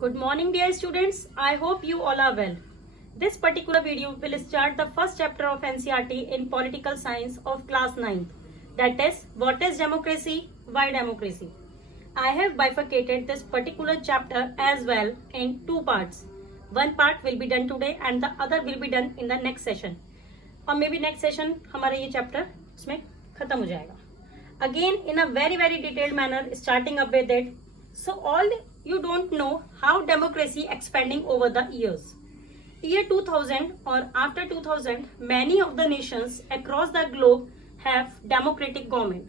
Good morning dear students, I hope you all are well. This particular video will start the first chapter of NCERT in political science of class 9th. That is, what is democracy, why democracy. I have bifurcated this particular chapter as well in two parts. One part will be done today and the other will be done in the next session. Or maybe next session हमारा ये chapter उसमें खत्म हो जाएगा. Again in a very detailed manner, starting up with it. So all you don't know how democracy expanding over the years. Year 2000 or after 2000, many of the nations across the globe have democratic government.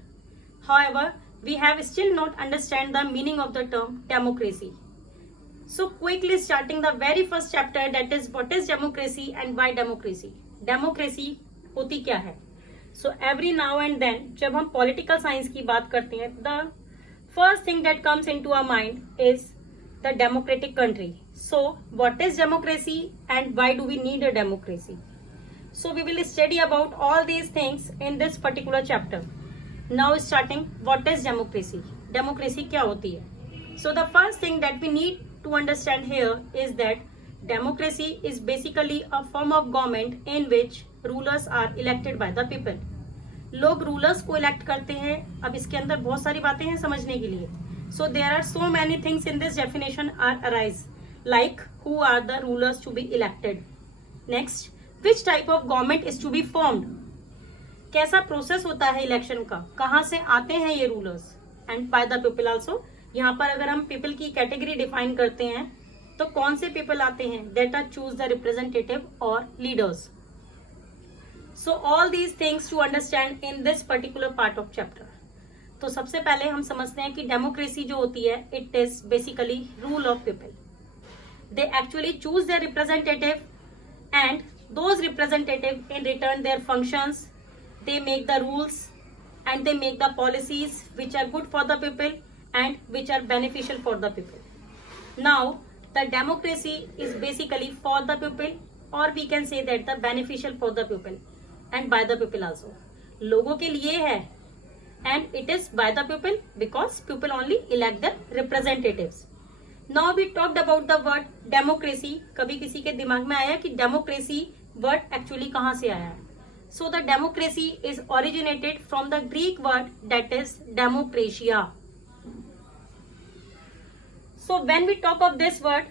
However, we have still not understand the meaning of the term democracy. So quickly starting the very first chapter, that is what is democracy and why democracy. Democracy होती क्या है? So every now and then जब हम political science की बात करते हैं, the first thing that comes into our mind is the democratic country. So what is democracy and why do we need a democracy? So we will study about all these things in this particular chapter. Now starting, what is democracy? Democracy क्या होती है? So the first thing that we need to understand here is that democracy is basically a form of government in which rulers are elected by the people. लोग rulers को elect करते हैं. अब इसके अंदर बहुत सारी बातें हैं समझने के लिए. So there are so many things in this definition are arise, like who are the rulers to be elected. Next, which type of government is to be formed. कैसा प्रोसेस होता है इलेक्शन का, कहाँ से आते हैं ये rulers, and by the people also. यहाँ पर अगर हम पीपल की कैटेगरी डिफाइन करते हैं तो कौन से पीपल आते हैं, that are choose the representative और leaders. So all these things to understand in this particular part of chapter. तो सबसे पहले हम समझते हैं कि डेमोक्रेसी जो होती है, it is basically rule of people. They actually choose their representative and those representative in return their functions, they make the rules and they make the policies which are good for the people and which are beneficial for the people. Now the democracy is basically for the people, or we can say that the beneficial for the people and by the people also. लोगों के लिए है and it is by the people because people only elect their representatives. Now we talked about the word democracy. कभी किसी के दिमाग में आया कि democracy word actually कहाँ से आया है? So the democracy is originated from the Greek word that is demokratia. So when we talk of this word,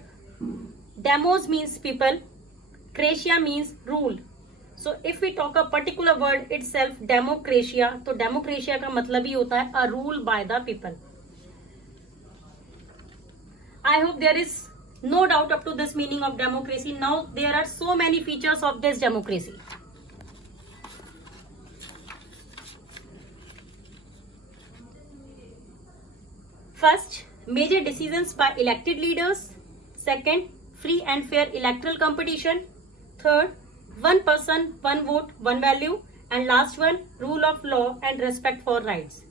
demos means people, kratia means rule. So if we talk a particular word itself, democratia, तो democratia का मतलब ही होता है a rule by the people. I hope there is no doubt up to this meaning of democracy. Now there are so many features of this democracy. First, major decisions by elected leaders. Second, free and fair electoral competition. Third, one person, one vote, one value. And last one, rule of law and respect for rights.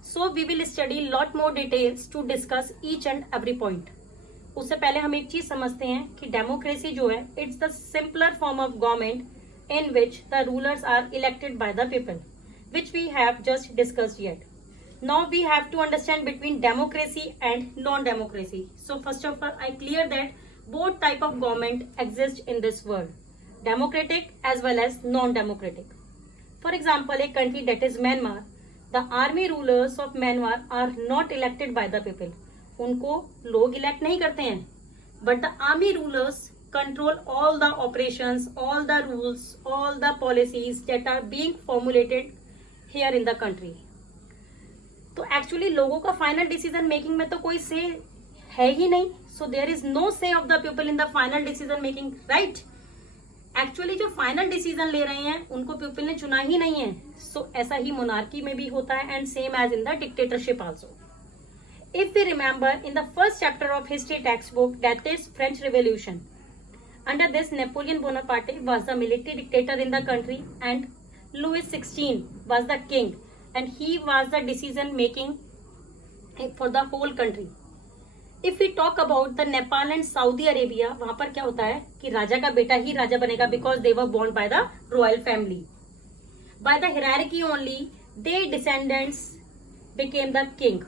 So we will study lot more details to discuss each and every point. उससे पहले हम एक चीज समझते हैं कि democracy जो है, it's the simpler form of government in which the rulers are elected by the people, which we have just discussed yet. Now we have to understand between democracy and non-democracy. So first of all, I clear that both type of government exist in this world, democratic as well as non-democratic. For example, a country that is Myanmar, the army rulers of Myanmar are not elected by the people. उनको लोग elect नहीं करते हैं, but the army rulers control all the operations, all the rules, all the policies that are being formulated here in the country. तो actually लोगों का final decision making में तो कोई से है ही नहीं. सो देयर इज नो से of the people in the final decision making, right. Actually जो फाइनल डिसीजन ले रहे हैं उनको पीपल ने चुना ही नहीं है. सो ऐसा ही मोनार्की में भी होता है and same as in the dictatorship also. If we remember in the first chapter of history text book, that is French revolution. Under this Napoleon Bonaparte was the military dictator in the country and Louis 16 was the king and he was the decision making for the whole country. If we talk about the Nepal and Saudi Arabia, वहां पर क्या होता है कि राजा का बेटा ही राजा बनेगा because they were born by the royal family. By the hierarchy only, their descendants became the king,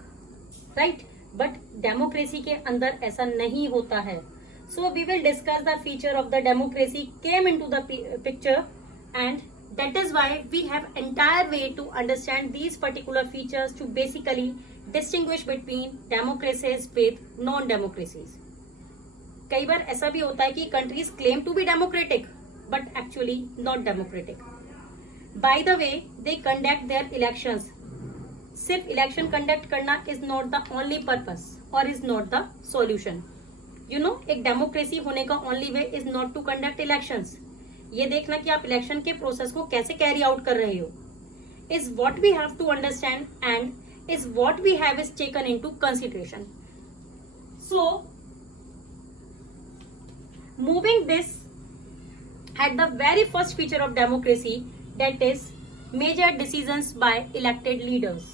right? But democracy के अंदर ऐसा नहीं होता है. So we will discuss the feature of the democracy came into the picture, and that is why we have entire way to understand these particular features to basically distinguish between democracies with non-democracies. कई बार ऐसा भी होता है कि countries claim to be democratic but actually not democratic. By the way, they conduct their elections. सिर्फ election conduct करना is not the only purpose or is not the solution. You know, एक democracy होने का only way is not to conduct elections. ये देखना कि आप election के प्रोसेस को कैसे कैरी आउट कर रहे हो is what we have to understand and is what we have is taken into consideration. So moving this at the very first feature of democracy, that is major decisions by elected leaders.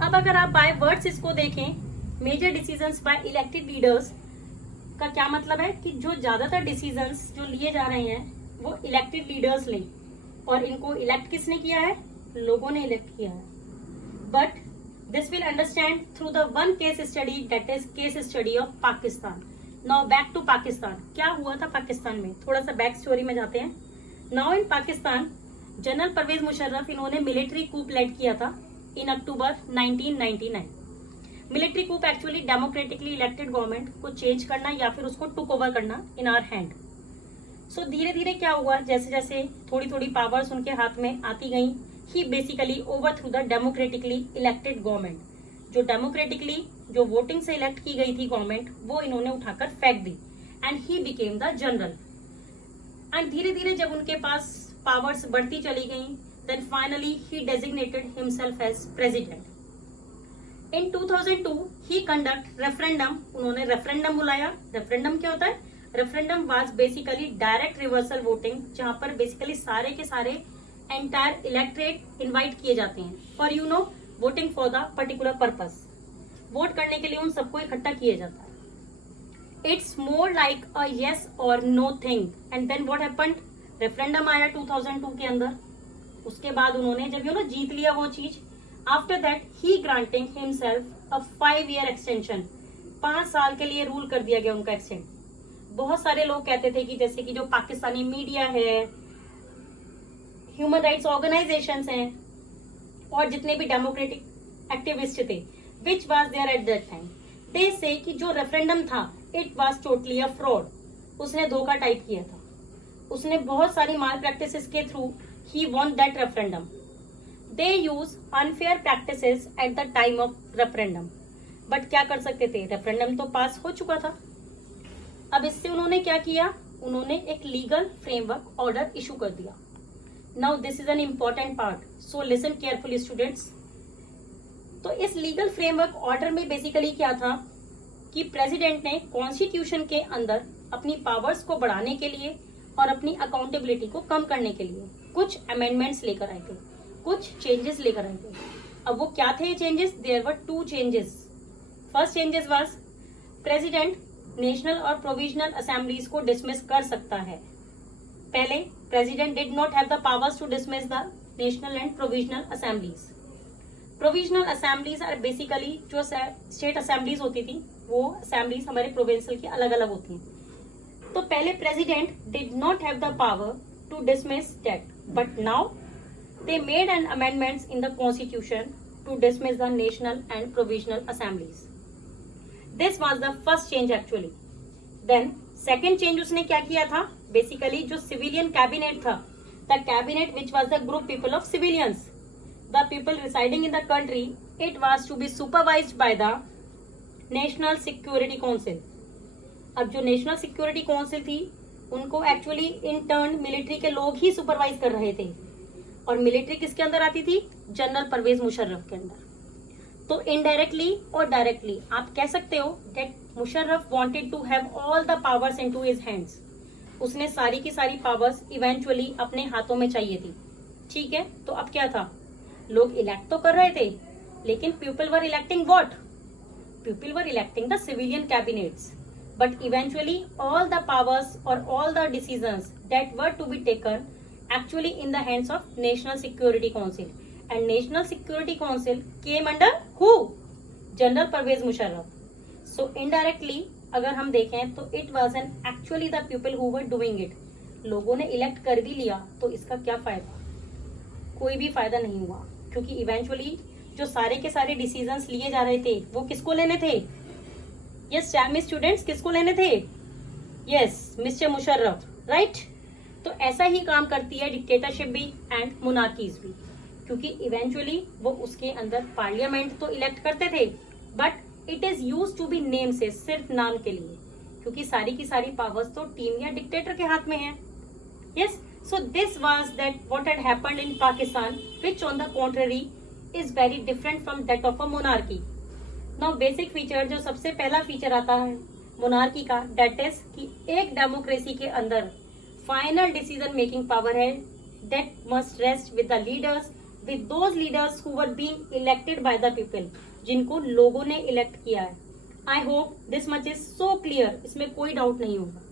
अब अगर आप by words इसको देखें, major decisions by elected leaders का क्या मतलब है कि जो ज्यादातर डिसीजंस जो लिए जा रहे हैं वो इलेक्टेड लीडर्स लें. और इनको इलेक्ट किसने किया है? लोगों ने इलेक्ट किया है. But this will understand through the one case study, that is case study of Pakistan. Now back to Pakistan. क्या हुआ था पाकिस्तान में? थोड़ा सा बैक स्टोरी में जाते हैं. Now in Pakistan, general Pervez Musharraf इन्होंने मिलिट्री कूप लेड किया था in October 1999. Military coup actually democratically elected government को चेंज करना या फिर उसको टुक ओवर करना इन आवर हैंड. सो धीरे धीरे क्या हुआ, जैसे जैसे थोड़ी थोड़ी पावर्स उनके हाथ में आती गई, he basically overthrew the democratically elected government. जो डेमोक्रेटिकली जो वोटिंग से इलेक्ट की गई थी गवर्नमेंट, वो इन्होंने उठाकर फेंक दी and he became the general. And धीरे धीरे जब उनके पास पावर्स बढ़ती चली गई, then finally he designated himself as president. In 2002 he conduct referendum. उन्होंने रेफरेंडम बुलाया. रेफरेंडम क्या होता है? Referendum was basically direct reversal voting, जहां पर बेसिकली सारे के सारे एंटायर इलेक्ट्रेट इनवाइट किए जाते हैं for you know voting for the particular purpose. Vote करने के लिए उन सबको इकट्ठा किया जाता है. It's more like a yes or no thing. And then what happened, referendum आया 2002 के अंदर. उसके बाद उन्होंने जब यू नो जीत लिया वो चीज, after that he granting himself a 5 year extension. 5 साल के लिए रूल कर दिया गया उनका एक्सटेंड. बहुत सारे लोग कहते थे कि जैसे कि जो पाकिस्तानी मीडिया है, ह्यूमन राइट्स ऑर्गेनाइजेशंस हैं और जितने भी डेमोक्रेटिक एक्टिविस्ट थे, which was there at that time, they say कि जो रेफरेंडम था it was totally a fraud. उसने धोखा टाइप किया था. उसने बहुत सारी माल प्रैक्टिसेस के through he won that referendum. They use unfair practices at the time of referendum. But क्या कर सकते थे? रेफरेंडम तो पास हो चुका था. अब इससे उन्होंने क्या किया? उन्होंने एक लीगल फ्रेमवर्क ऑर्डर इशू कर दिया. Now this is an important part, so listen carefully students. तो इस लीगल फ्रेमवर्क ऑर्डर में बेसिकली क्या था कि प्रेसिडेंट ने कॉन्स्टिट्यूशन के अंदर अपनी पावर्स को बढ़ाने के लिए और अपनी अकाउंटेबिलिटी को कम करने के लिए कुछ अमेंडमेंट्स लेकर आए थे, कुछ चेंजेस लेकर आए थे. अब वो क्या थे changes? There were 2 changes. First changes was president national और प्रोविजनल असेंबलीज को डिसमिस कर सकता है. पहले president did not have the powers to dismiss the national and provisional assemblies. Provisional assemblies are basically जो स्टेट असेंबलीज होती थी, वो असेंबलीज हमारे प्रोविंशियल की अलग अलग होती हैं. तो पहले president did not have the power to dismiss that, but now they made an amendments in the constitution to dismiss the national and provisional assemblies. This was the first change actually. Then second change उसने क्या किया था? Basically जो civilian cabinet था, the cabinet which was the group people of civilians, the people residing in the country, it was to be supervised by the National Security Council. अब जो national security council थी उनको actually intern military के लोग ही supervise कर रहे थे, और मिलिट्री किसके अंदर आती थी? जनरल परवेज मुशर्रफ के अंदर. तो इनडायरेक्टली और डायरेक्टली आप कह सकते हो that Musharraf wanted to have all the powers into his hands. उसने सारी की सारी पावर्स इवेंचुअली अपने हाथों में चाहिए थी। ठीक है, तो अब क्या था, लोग इलेक्ट तो कर रहे थे, लेकिन people were electing what? People were electing the civilian cabinets. But eventually, all the powers or all the decisions that were to be taken actually in the hands of National Security Council. And National Security Council came under who? General Pervez Musharraf. So indirectly, अगर हम देखें तो it wasn't actually the people who were doing it. लोगों ने elect कर भी लिया तो इसका क्या फायदा? कोई भी फायदा नहीं हुआ, क्योंकि इवेंचुअली जो सारे के सारे डिसीजंस लिए जा रहे थे वो किसको लेने थे? यस चाइनीज स्टूडेंट्स, किसको लेने थे? Yes mister Musharraf, right. तो ऐसा ही काम करती है डिक्टेटरशिप भी एंड मोनार्कीज भी, क्योंकि इवेंचुअली वो उसके अंदर पार्लियामेंट तो इलेक्ट करते थे, but it is use to be name से, सिर्फ नाम के लिए, क्योंकि सारी की सारी पावर्स तो टीम या डिक्टेटर के हाथ में है। Yes, so this was that what had happened in Pakistan, which on the contrary is very different from that of a monarchy. Now basic feature, जो सबसे पहला फीचर आता है मोनार्की का, दैट इज कि एक डेमोक्रेसी के अंदर फाइनल डिसीजन मेकिंग पावर है, that must rest with the leaders, with those leaders who were being elected by the people, जिनको लोगों ने इलेक्ट किया है। I hope this much is so clear, इसमें कोई डाउट नहीं होगा।